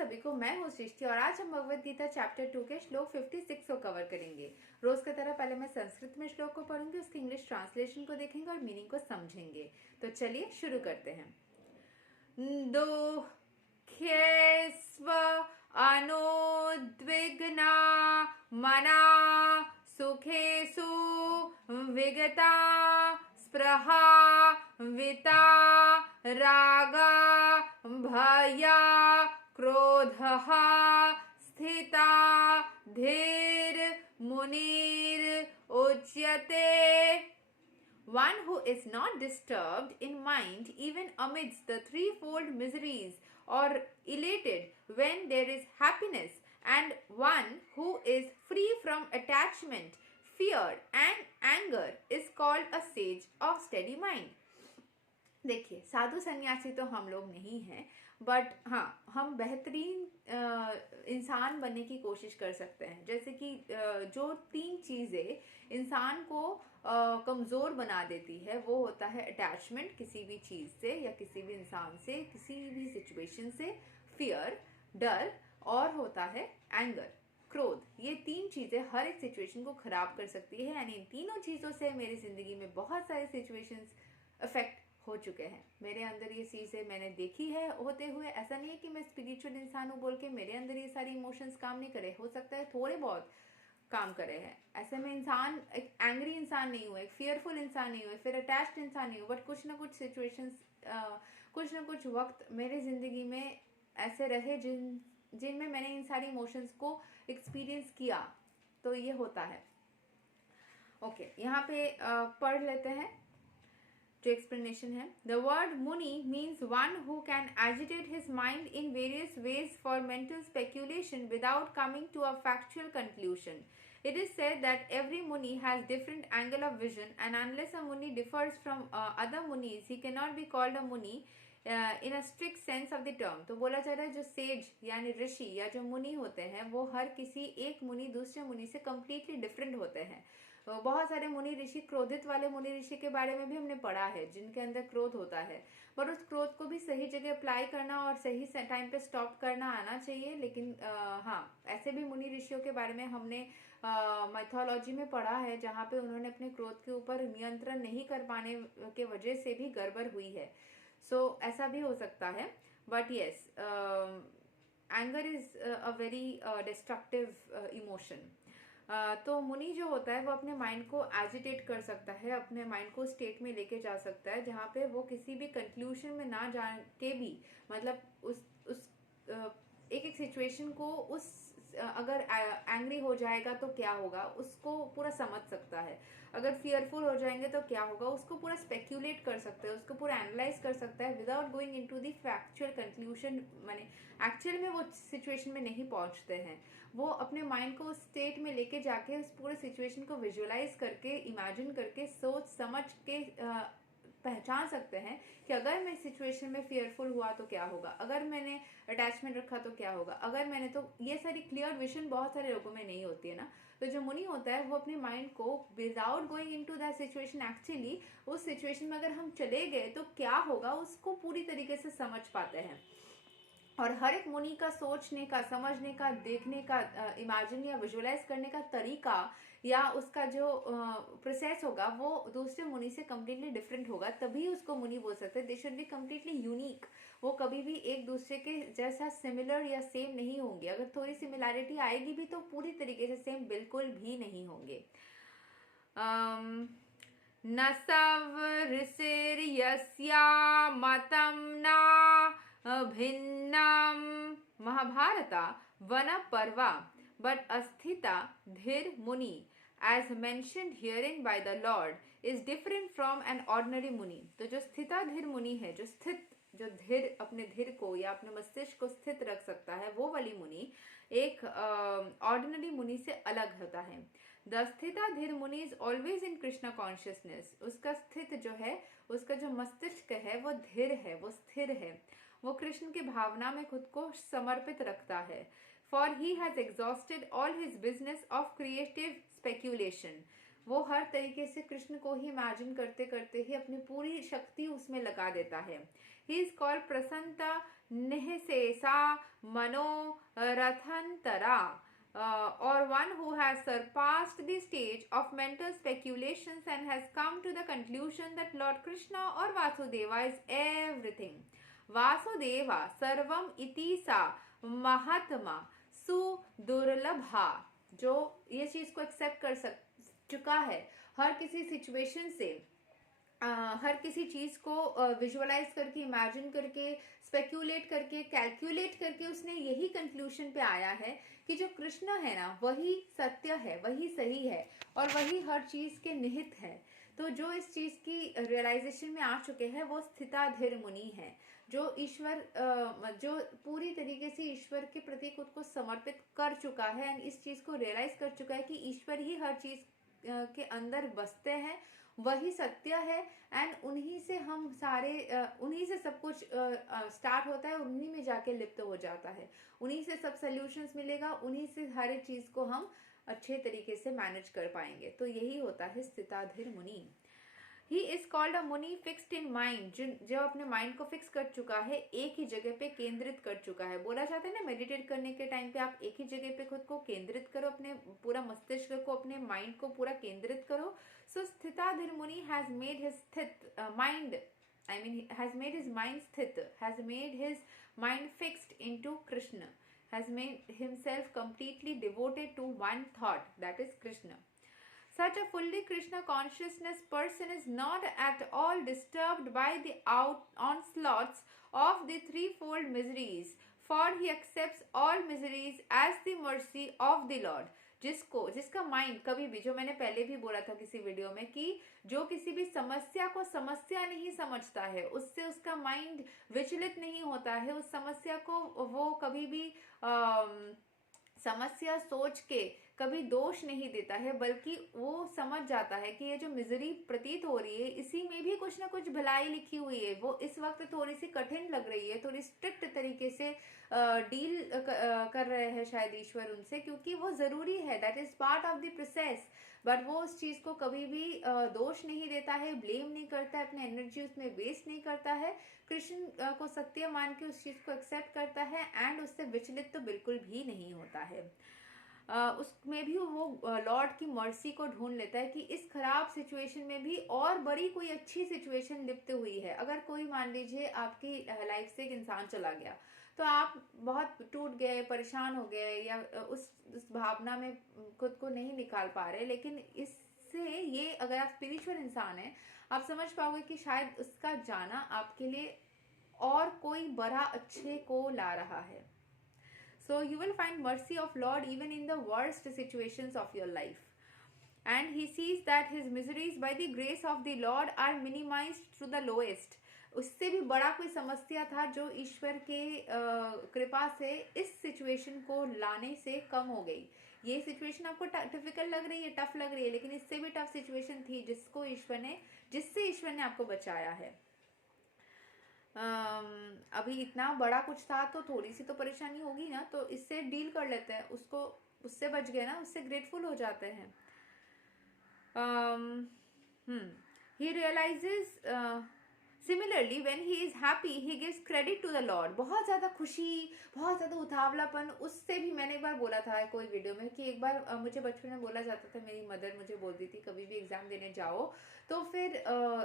सभी को, मैं हूँ सृष्टि और आज हम भगवद गीता चैप्टर 2 के श्लोक 56 को कवर करेंगे। रोज की तरह पहले मैं संस्कृत में श्लोक को पढ़ूंगी, उसके इंग्लिश ट्रांसलेशन को देखेंगे और मीनिंग को समझेंगे। तो चलिए शुरू करते हैं। दुःखेष्व अनुद्विग्ना मना सुखेषु विगता स्पृहा विता रागा भया क्रोधः स्थिता धीर मुनिर उच्यते। One who is not disturbed in mind even amidst the threefold miseries, or elated when there is happiness, and one who is free from attachment, fear and anger is called a sage of steady mind. देखिए, साधु सन्यासी तो हम लोग नहीं हैं, but हाँ, हम बेहतरीन इंसान बनने की कोशिश कर सकते हैं। जैसे कि जो 3 चीज़ें इंसान को कमज़ोर बना देती है, वो होता है अटैचमेंट किसी भी चीज़ से या किसी भी इंसान से, किसी भी सिचुएशन से, फियर डर, और होता है एंगर क्रोध। ये 3 चीज़ें हर एक सिचुएशन को ख़राब कर सकती है। यानी इन तीनों चीज़ों से मेरी ज़िंदगी में बहुत सारे सिचुएशंस अफेक्ट हो चुके हैं। मेरे अंदर ये चीज़ें मैंने देखी है होते हुए। ऐसा नहीं है कि मैं स्पिरिचुअल इंसान हूँ बोल के मेरे अंदर ये सारी इमोशंस काम नहीं करे, हो सकता है थोड़े बहुत काम करे हैं। ऐसे में इंसान एक एंग्री इंसान नहीं हुआ, एक फियरफुल इंसान नहीं हुआ, फिर अटैच्ड इंसान नहीं हुआ, बट कुछ ना कुछ सिचुएशंस, कुछ ना कुछ वक्त मेरे ज़िंदगी में ऐसे रहे जिनमें मैंने इन सारी इमोशंस को एक्सपीरियंस किया। तो ये होता है। ओके, यहाँ पे पढ़ लेते हैं जो एक्सप्लेनेशन है। The word muni means one who can agitate his mind in various ways for mental speculation without coming to a factual conclusion. It is said that every Muni has different angle of vision, and unless a Muni differs from other Munis, he cannot be called a Muni in a strict sense of the term. तो बोला जा रहा है जो says यानी ऋषि या जो मुनि होते हैं वो हर किसी एक मुनि दूसरे मुनि से कम्प्लीटली डिफरेंट होते हैं। बहुत सारे मुनि ऋषि, क्रोधित वाले मुनि ऋषि के बारे में भी हमने पढ़ा है जिनके अंदर क्रोध होता है, पर उस क्रोध को भी सही जगह अप्लाई करना और सही टाइम पे स्टॉप करना आना चाहिए। लेकिन हाँ, ऐसे भी मुनि ऋषियों के बारे में हमने माइथोलॉजी में पढ़ा है जहाँ पे उन्होंने अपने क्रोध के ऊपर नियंत्रण नहीं कर पाने के वजह से भी गड़बड़ हुई है। सो ऐसा भी हो सकता है, but yes, anger is a very destructive emotion. तो मुनि जो होता है वो अपने माइंड को एजिटेट कर सकता है, अपने माइंड को स्टेट में लेके जा सकता है जहाँ पे वो किसी भी कंक्लूजन में ना जा के भी, मतलब उस एक सिचुएशन को अगर एंग्री हो जाएगा तो क्या होगा उसको पूरा समझ सकता है, अगर फियरफुल हो जाएंगे तो क्या होगा उसको पूरा स्पेक्यूलेट कर सकता है, उसको पूरा एनालाइज कर सकता है without going into the factual conclusion. माने एक्चुअल में वो सिचुएशन में नहीं पहुंचते हैं, वो अपने माइंड को उस स्टेट में लेके जाके उस पूरे सिचुएशन को विजुअलाइज करके, इमेजिन करके, सोच समझ के पहचान सकते हैं कि अगर मैं सिचुएशन में फियरफुल हुआ तो क्या होगा, अगर मैंने अटैचमेंट रखा तो क्या होगा, अगर मैंने, तो ये सारी क्लियर विजन बहुत सारे लोगों में नहीं होती है ना। तो जो मुनि होता है वो अपने माइंड को without going into that situation, actually उस सिचुएशन में अगर हम चले गए तो क्या होगा उसको पूरी तरीके से समझ पाते हैं। और हर एक मुनि का सोचने का, समझने का, देखने का, इमेजिन या विजुअलाइज करने का तरीका या उसका जो प्रोसेस होगा वो दूसरे मुनि से कम्प्लीटली डिफरेंट होगा, तभी उसको मुनि बोल सकते हैं। They should be completely unique. वो कभी भी एक दूसरे के जैसा सिमिलर या सेम नहीं होंगे। अगर थोड़ी सिमिलैरिटी आएगी भी तो पूरी तरीके से सेम बिल्कुल भी नहीं होंगे। न सवृषिर्यस्या मतं न भिन्नम महाभारता वन पर्वा बट अस्थिता धीर मुनि as mentioned herein by the Lord is different from an ordinary मुनि। तो जो स्थिता धीर मुनि है, जो स्थित, जो धीर, अपने धीर को या अपने मस्तिष्क को स्थित रख सकता है, वो वाली मुनि एक ऑर्डिनरी मुनि से अलग होता है। द स्थिता धीर मुनि is always in Krishna consciousness. उसका स्थित जो है, उसका जो मस्तिष्क है वो धीर है, वो स्थिर है, वो कृष्ण की भावना में खुद को समर्पित रखता है। For he has exhausted all his business of creative speculation. वो हर तरीके से कृष्ण को ही इमेजिन करते करते ही अपनी पूरी शक्ति उसमें लगा देता है. ही इज कॉल्ड प्रसन्नता निःशेषा मनोरथंतरा, or one who has surpassed the stage of mental speculations and has come to the conclusion that Lord Krishna or Vasudeva is everything. Vasudeva sarvam iti sa महात्मा सुदुर्लभा, जो ये चीज को एक्सेप्ट कर चुका है हर किसी situation से, हर किसी चीज को विजुअलाइज करके, इमेजिन करके, स्पेक्यूलेट करके, कैलकुलेट करके उसने यही कंक्लूजन पे आया है कि जो कृष्ण है ना वही सत्य है, वही सही है और वही हर चीज के निहित है. तो जो इस चीज की रियलाइजेशन में आ चुके हैं वो स्थिताधीर मुनि है, जो ईश्वर जो पूरी तरीके से ईश्वर के प्रति खुद को समर्पित कर चुका है एंड इस चीज को रियलाइज कर चुका है कि ईश्वर ही हर चीज के अंदर बसते हैं, वही सत्य है एंड उन्हीं से हम सारे उन्हीं से सब कुछ स्टार्ट होता है, उन्हीं में जाके लिप्त हो जाता है, उन्हीं से सब सॉल्यूशंस मिलेगा, उन्हीं से हर एक चीज को हम अच्छे तरीके से मैनेज कर पाएंगे. तो यही होता है स्थिताधीर मुनि. ही इज कॉल्ड अ मुनि फिक्स्ड इन माइंड, जो अपने माइंड को फिक्स कर चुका है, एक ही जगह पे केंद्रित कर चुका है. बोला जाता है ना मेडिटेट करने के टाइम पे आप एक ही जगह पे खुद को केंद्रित करो, अपने पूरा मस्तिष्क को, अपने माइंड को पूरा केंद्रित करो. सो स्थिताधीर मुनि हैज मेड हिज स्थित mind, I mean has made his mind sthit, has made his mind fixed into Krishna, has made himself completely devoted to one thought, that is Krishna. Such a fully Krishna consciousness person is not at all disturbed by the onslaughts of the threefold miseries, for he accepts all miseries as the mercy of the Lord. जिसका mind कभी भी, जो मैंने पहले भी बोला था किसी वीडियो में, कि जो किसी भी समस्या को समस्या नहीं समझता है, उससे उसका माइंड विचलित नहीं होता है, उस समस्या को वो कभी भी समस्या सोच के कभी दोष नहीं देता है, बल्कि वो समझ जाता है कि ये जो मिजरी प्रतीत हो रही है इसी में भी कुछ ना कुछ भलाई लिखी हुई है. वो इस वक्त थोड़ी सी कठिन लग रही है, थोड़ी स्ट्रिक्ट तरीके से डील कर रहे हैं शायद ईश्वर उनसे, क्योंकि वो जरूरी है, that is part of the process. But वो उस चीज को कभी भी दोष नहीं देता है, ब्लेम नहीं करता है, अपनी एनर्जी उसमें वेस्ट नहीं करता है, कृष्ण को सत्य मान के उस चीज को एक्सेप्ट करता है एंड उससे विचलित तो बिल्कुल भी नहीं होता है. उसमें भी वो लॉर्ड की मर्सी को ढूंढ लेता है कि इस खराब सिचुएशन में भी और बड़ी कोई अच्छी सिचुएशन लिप्त हुई है. अगर कोई मान लीजिए आपकी लाइफ से एक इंसान चला गया तो आप बहुत टूट गए, परेशान हो गए, या उस भावना में खुद को नहीं निकाल पा रहे, लेकिन इससे ये, अगर आप स्पिरिचुअल इंसान हैं, आप समझ पाओगे कि शायद उसका जाना आपके लिए और कोई बड़ा अच्छे को ला रहा है. So you will find mercy of Lord even in the worst situations of your life. And he sees that his miseries by the grace of the Lord are minimized to the lowest. उससे भी बड़ा कोई समस्या था जो ईश्वर के कृपा से इस सिचुएशन को लाने से कम हो गई. ये सिचुएशन आपको डिफिकल्ट लग रही है, टफ लग रही है, लेकिन इससे भी टफ सिचुएशन थी जिससे ईश्वर ने आपको बचाया है. अभी इतना बड़ा कुछ था तो थोड़ी सी तो परेशानी होगी ना, तो इससे डील कर लेते हैं, उसको, उससे बच गए ना, उससे ग्रेटफुल हो जाते हैं. he realizes similarly when he is happy he gives credit to the lord. बहुत ज़्यादा खुशी, बहुत ज़्यादा उतावलापन, उससे भी मैंने एक बार बोला था कोई वीडियो में कि एक बार मुझे बचपन में बोला जाता था, मेरी मदर मुझे बोलती थी कभी भी एग्जाम देने जाओ तो फिर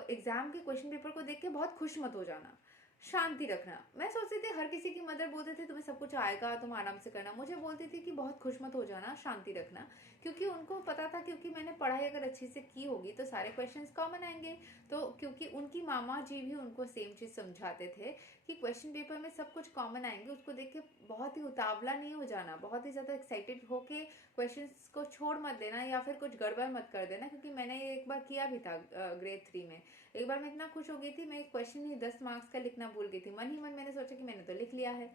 एग्जाम के क्वेश्चन पेपर को देख के बहुत खुश मत हो जाना, शांति रखना. मैं सोचती थी, हर किसी की मदर बोलते थे तुम्हें सब कुछ आएगा, तुम आराम से करना. मुझे बोलती थी कि बहुत खुश मत हो जाना, शांति रखना, क्योंकि उनको पता था, क्योंकि मैंने पढ़ाई अगर अच्छी से की होगी तो सारे क्वेश्चंस कॉमन आएंगे. तो क्योंकि उनकी मामा जी भी उनको सेम चीज़ समझाते थे कि क्वेश्चन पेपर में सब कुछ कॉमन आएंगे, उसको देख के बहुत ही उतावला नहीं हो जाना, बहुत ही ज़्यादा एक्साइटेड होके क्वेश्चंस को छोड़ मत देना या फिर कुछ गड़बड़ मत कर देना. क्योंकि मैंने ये एक बार किया भी था ग्रेड 3 में. एक बार मैं इतना खुश हो गई थी, मैं एक क्वेश्चन ही 10 मार्क्स का लिखना भूल गई थी. मन ही मन मैंने सोचा कि मैंने तो लिख लिया है.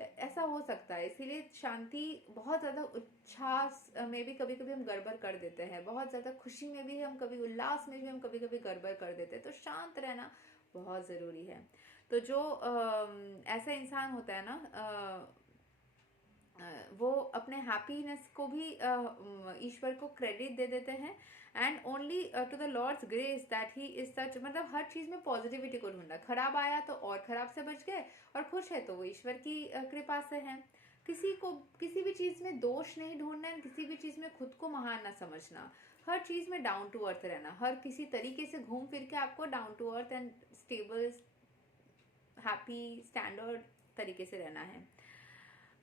ऐसा हो सकता है, इसीलिए शांति, बहुत ज़्यादा उच्छ्वास में भी कभी कभी हम गड़बड़ कर देते हैं, बहुत ज़्यादा खुशी में भी हम कभी, उल्लास में भी हम कभी कभी गड़बड़ कर देते हैं. तो शांत रहना बहुत ज़रूरी है. तो जो ऐसा इंसान होता है ना, वो अपने हैप्पीनेस को भी ईश्वर को क्रेडिट दे देते हैं, and only to the lord's grace that he is such, मतलब हर चीज़ में पॉजिटिविटी को ढूंढना, खराब आया तो और खराब से बच गए, और खुश है तो वो ईश्वर की कृपा से है। किसी को किसी भी चीज़ में दोष नहीं ढूंढना है, किसी भी चीज़ में खुद को महान ना समझना, हर चीज़ में डाउन टू अर्थ रहना, हर किसी तरीके से घूम फिर के आपको down to earth and stable happy standard तरीके से रहना है।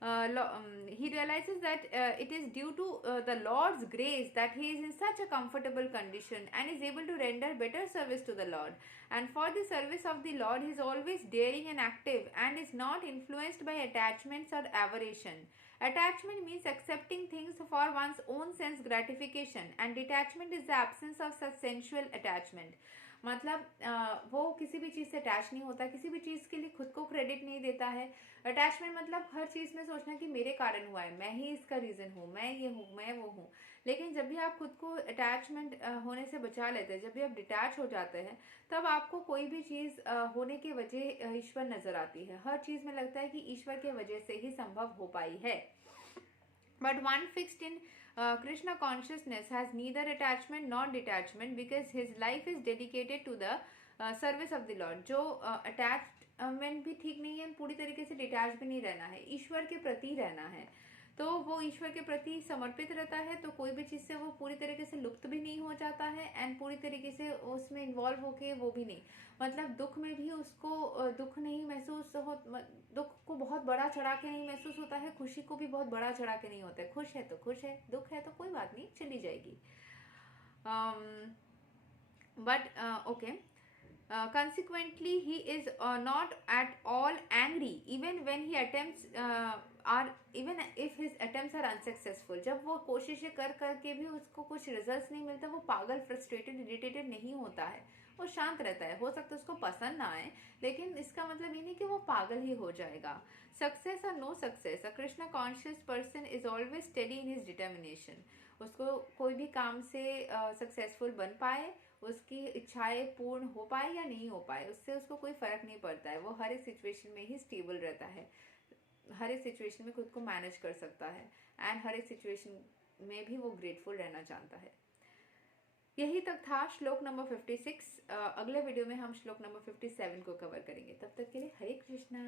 He realizes that it is due to the Lord's grace that he is in such a comfortable condition and is able to render better service to the Lord. And for the service of the Lord, he is always daring and active and is not influenced by attachments or aversion. Attachment means accepting things for one's own sense gratification, and detachment is the absence of such sensual attachment. मतलब वो किसी भी चीज़ से attach नहीं होता, किसी भी चीज़ के लिए खुद को क्रेडिट नहीं देता है। अटैचमेंट मतलब हर चीज़ में सोचना कि मेरे कारण हुआ है, मैं ही इसका रीज़न हूँ, मैं ये हूँ, मैं वो हूँ। लेकिन जब भी आप खुद को अटैचमेंट होने से बचा लेते हैं, जब भी आप डिटैच हो जाते हैं, तब आपको कोई भी चीज़ होने की वजह ईश्वर नज़र आती है। हर चीज़ में लगता है कि ईश्वर के वजह से ही संभव हो पाई है। But one fixed in Krishna consciousness has neither attachment nor detachment, because his life is dedicated to the service of the Lord. जो अटैचमेंट भी ठीक नहीं है, पूरी तरीके से डिटैच भी नहीं रहना है, ईश्वर के प्रति रहना है। तो वो ईश्वर के प्रति समर्पित रहता है, तो कोई भी चीज़ से वो पूरी तरीके से लुप्त भी नहीं हो जाता है, एंड पूरी तरीके से उसमें इन्वॉल्व होके वो भी नहीं, मतलब दुख में भी उसको दुख नहीं महसूस हो, दुख को बहुत बड़ा चढ़ा के नहीं महसूस होता है, खुशी को भी बहुत बड़ा चढ़ा के नहीं होता है। खुश है तो खुश है, दुख है तो कोई बात नहीं, चली जाएगी। But okay, consequently he is not at all angry even when he attempts are even if his attempts are unsuccessful. जब वो कोशिशें कर करके भी उसको कुछ रिजल्ट्स नहीं मिलता, वो पागल, फ्रस्ट्रेटेड, इरिटेटेड नहीं होता है, वो शांत रहता है। हो सकता है उसको पसंद ना आए, लेकिन इसका मतलब ये नहीं कि वो पागल ही हो जाएगा। सक्सेस और no success, a Krishna conscious person is always steady in his determination. उसको कोई भी काम से सक्सेसफुल बन पाए, उसकी इच्छाएं पूर्ण हो पाए या नहीं हो पाए, उससे उसको कोई फर्क नहीं पड़ता है। वो हर एक सिचुएशन में ही स्टेबल रहता है, हर एक सिचुएशन में खुद को मैनेज कर सकता है, एंड हर एक सिचुएशन में भी वो ग्रेटफुल रहना चाहता है। यही तक था श्लोक नंबर 56। अगले वीडियो में हम श्लोक नंबर 57 को कवर करेंगे। तब तक के लिए हरे कृष्णा।